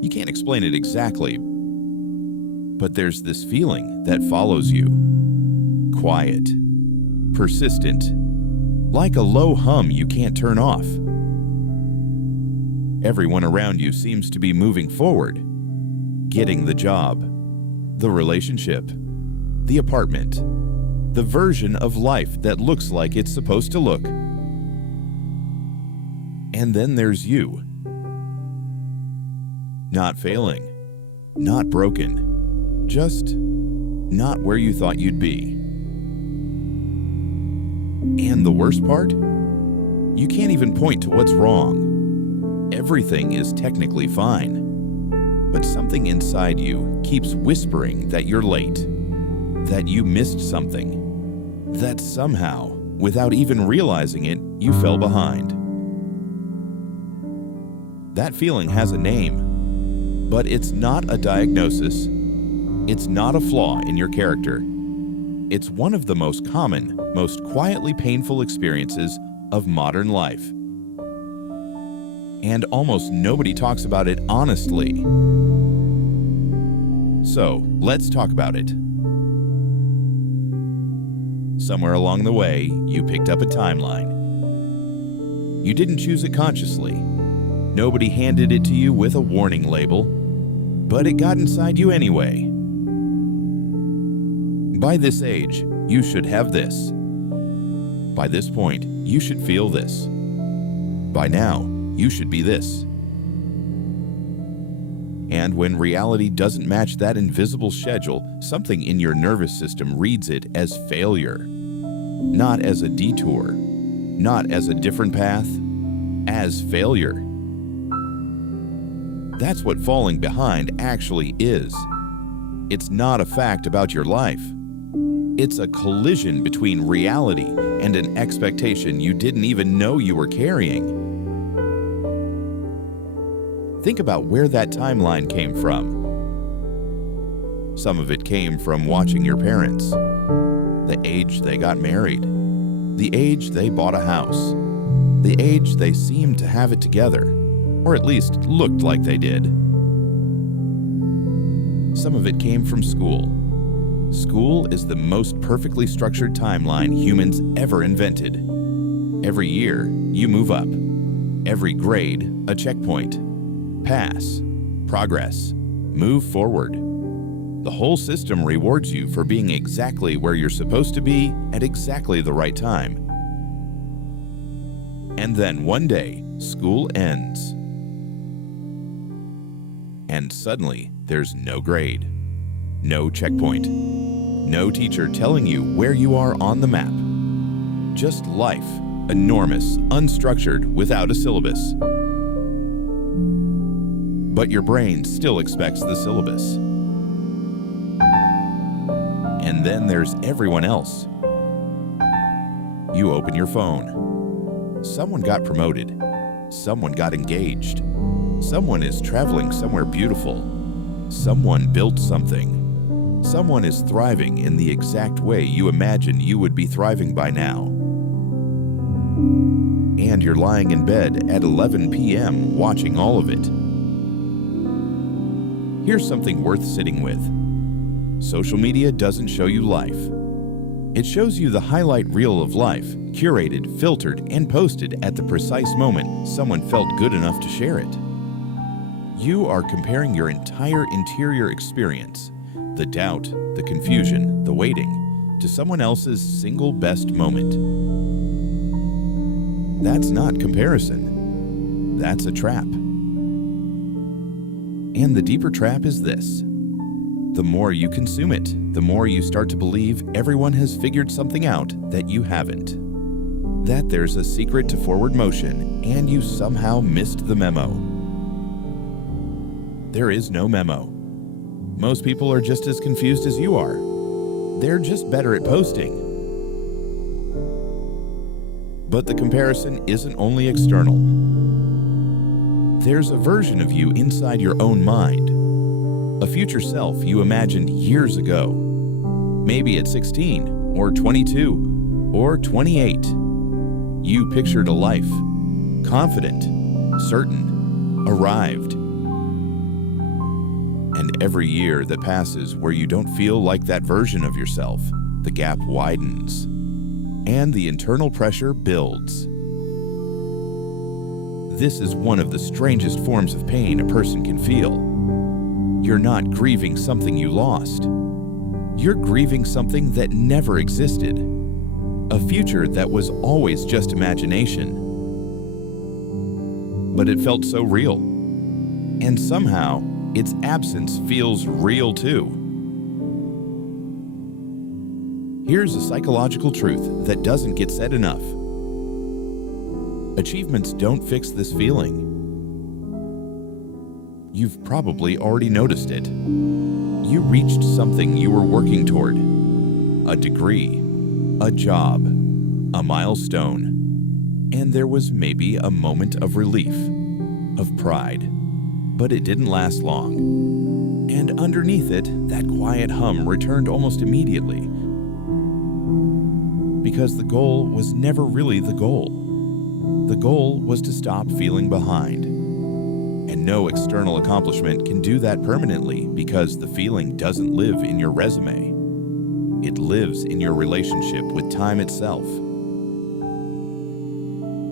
You can't explain it exactly, but there's this feeling that follows you. Quiet, persistent, like a low hum you can't turn off. Everyone around you seems to be moving forward, getting the job, the relationship, the apartment, the version of life that looks like it's supposed to look. And then there's you. Not failing, not broken, just not where you thought you'd be. And the worst part? You can't even point to what's wrong. Everything is technically fine, but something inside you keeps whispering that you're late, that you missed something, that somehow, without even realizing it, you fell behind. That feeling has a name, but it's not a diagnosis. It's not a flaw in your character. It's one of the most common, most quietly painful experiences of modern life. And almost nobody talks about it honestly. So, let's talk about it. Somewhere along the way, you picked up a timeline. You didn't choose it consciously. Nobody handed it to you with a warning label, but it got inside you anyway. By this age, you should have this. By this point, you should feel this. By now, you should be this. And when reality doesn't match that invisible schedule, something in your nervous system reads it as failure. Not as a detour, not as a different path, as failure. That's what falling behind actually is. It's not a fact about your life. It's a collision between reality and an expectation you didn't even know you were carrying. Think about where that timeline came from. Some of it came from watching your parents, the age they got married, the age they bought a house, the age they seemed to have it together, or at least looked like they did. Some of it came from school. School is the most perfectly structured timeline humans ever invented. Every year, you move up. Every grade, a checkpoint. Pass, progress, move forward. The whole system rewards you for being exactly where you're supposed to be at exactly the right time. And then one day, school ends. And suddenly, there's no grade, no checkpoint, no teacher telling you where you are on the map. Just life, enormous, unstructured, without a syllabus. But your brain still expects the syllabus. And then there's everyone else. You open your phone. Someone got promoted. Someone got engaged. Someone is traveling somewhere beautiful. Someone built something. Someone is thriving in the exact way you imagined you would be thriving by now. And you're lying in bed at 11 p.m. watching all of it. Here's something worth sitting with. Social media doesn't show you life. It shows you the highlight reel of life, curated, filtered, and posted at the precise moment someone felt good enough to share it. You are comparing your entire interior experience, the doubt, the confusion, the waiting, to someone else's single best moment. That's not comparison. That's a trap. And the deeper trap is this. The more you consume it, the more you start to believe everyone has figured something out that you haven't. That there's a secret to forward motion and you somehow missed the memo. There is no memo. Most people are just as confused as you are. They're just better at posting. But the comparison isn't only external. There's a version of you inside your own mind. A future self you imagined years ago. Maybe at 16, or 22, or 28. You pictured a life. Confident, certain, arrived. And every year that passes where you don't feel like that version of yourself, the gap widens, and the internal pressure builds. This is one of the strangest forms of pain a person can feel. You're not grieving something you lost. You're grieving something that never existed, a future that was always just imagination. But it felt so real, and somehow its absence feels real too. Here's a psychological truth that doesn't get said enough. Achievements don't fix this feeling. You've probably already noticed it. You reached something you were working toward. A degree, a job, a milestone. And there was maybe a moment of relief, of pride. But it didn't last long. And underneath it, that quiet hum returned almost immediately. Because the goal was never really the goal. The goal was to stop feeling behind. And no external accomplishment can do that permanently because the feeling doesn't live in your resume. It lives in your relationship with time itself.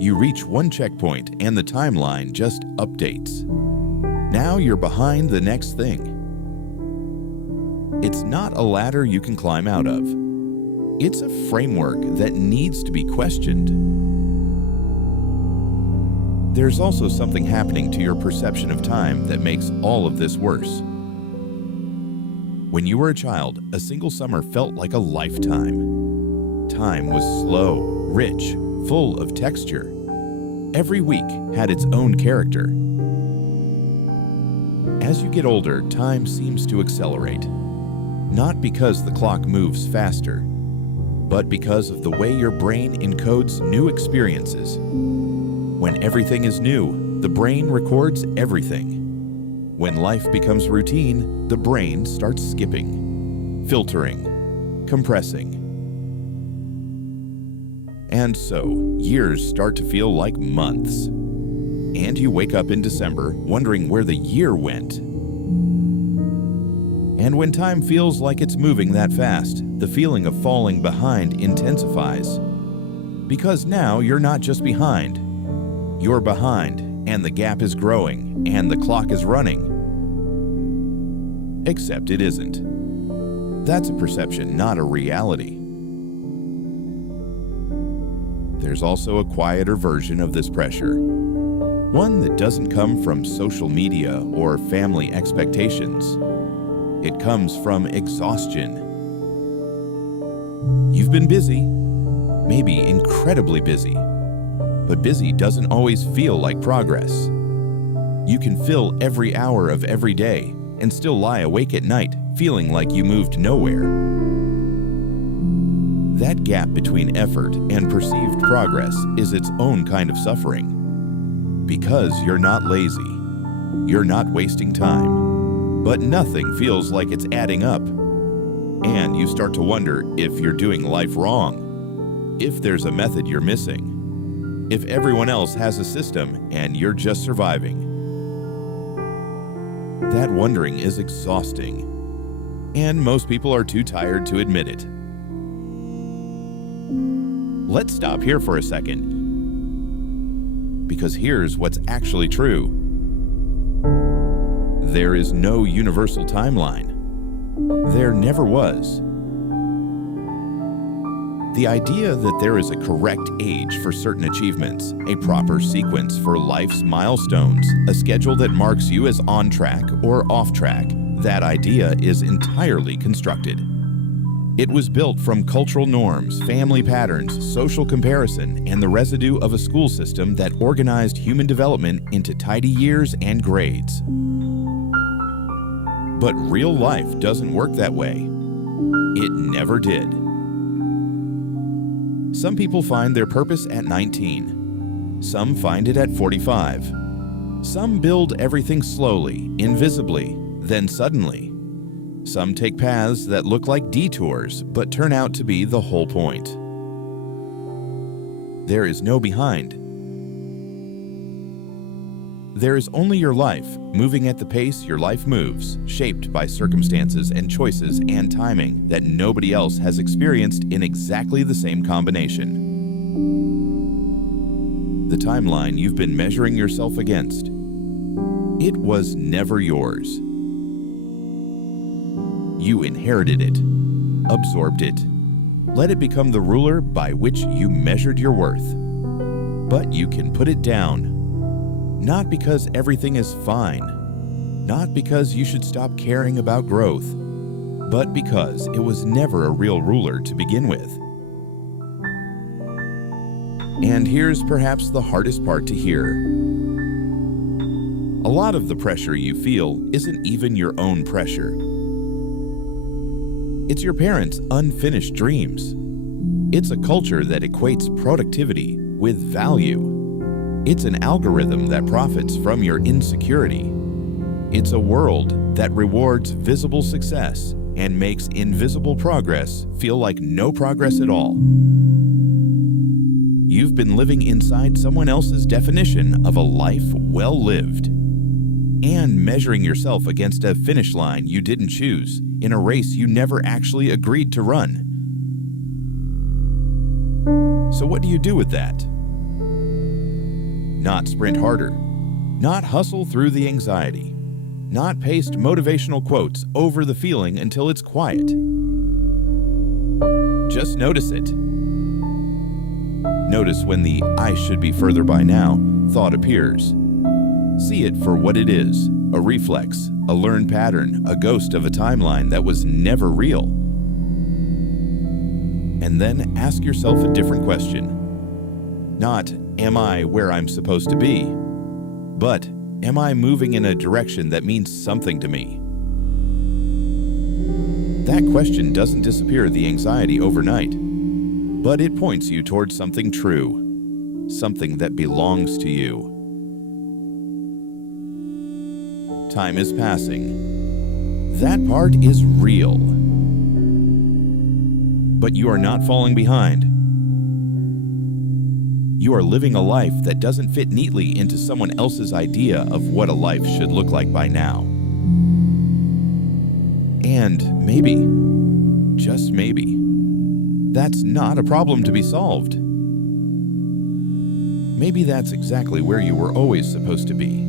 You reach one checkpoint and the timeline just updates. Now you're behind the next thing. It's not a ladder you can climb out of. It's a framework that needs to be questioned. There's also something happening to your perception of time that makes all of this worse. When you were a child, a single summer felt like a lifetime. Time was slow, rich, full of texture. Every week had its own character. As you get older, time seems to accelerate. Not because the clock moves faster, but because of the way your brain encodes new experiences. When everything is new, the brain records everything. When life becomes routine, the brain starts skipping, filtering, compressing. And so, years start to feel like months. And you wake up in December wondering where the year went. And when time feels like it's moving that fast, the feeling of falling behind intensifies. Because now you're not just behind. You're behind, and the gap is growing, and the clock is running. Except it isn't. That's a perception, not a reality. There's also a quieter version of this pressure. One that doesn't come from social media or family expectations. It comes from exhaustion. You've been busy, maybe incredibly busy. But busy doesn't always feel like progress. You can fill every hour of every day and still lie awake at night, feeling like you moved nowhere. That gap between effort and perceived progress is its own kind of suffering. Because you're not lazy. You're not wasting time. But nothing feels like it's adding up. And you start to wonder if you're doing life wrong. If there's a method you're missing. If everyone else has a system and you're just surviving. That wondering is exhausting, and most people are too tired to admit it. Let's stop here for a second, because here's what's actually true. There is no universal timeline. There never was. The idea that there is a correct age for certain achievements, a proper sequence for life's milestones, a schedule that marks you as on track or off track, that idea is entirely constructed. It was built from cultural norms, family patterns, social comparison, and the residue of a school system that organized human development into tidy years and grades. But real life doesn't work that way. It never did. Some people find their purpose at 19. Some find it at 45. Some build everything slowly, invisibly, then suddenly. Some take paths that look like detours, but turn out to be the whole point. There is no behind. There is only your life, moving at the pace your life moves, shaped by circumstances and choices and timing that nobody else has experienced in exactly the same combination. The timeline you've been measuring yourself against, it was never yours. You inherited it, absorbed it, let it become the ruler by which you measured your worth. But you can put it down. Not because everything is fine, not because you should stop caring about growth, but because it was never a real ruler to begin with. And here's perhaps the hardest part to hear. A lot of the pressure you feel isn't even your own pressure. It's your parents' unfinished dreams. It's a culture that equates productivity with value. It's an algorithm that profits from your insecurity. It's a world that rewards visible success and makes invisible progress feel like no progress at all. You've been living inside someone else's definition of a life well lived, and measuring yourself against a finish line you didn't choose in a race you never actually agreed to run. So what do you do with that? Not sprint harder, not hustle through the anxiety, not paste motivational quotes over the feeling until it's quiet. Just notice it. Notice when the "I should be further by now" thought appears. See it for what it is, a reflex, a learned pattern, a ghost of a timeline that was never real. And then ask yourself a different question. Not, am I where I'm supposed to be? But, am I moving in a direction that means something to me? That question doesn't disappear the anxiety overnight, but it points you towards something true, something that belongs to you. Time is passing. That part is real. But you are not falling behind. You are living a life that doesn't fit neatly into someone else's idea of what a life should look like by now. And maybe, just maybe, that's not a problem to be solved. Maybe that's exactly where you were always supposed to be.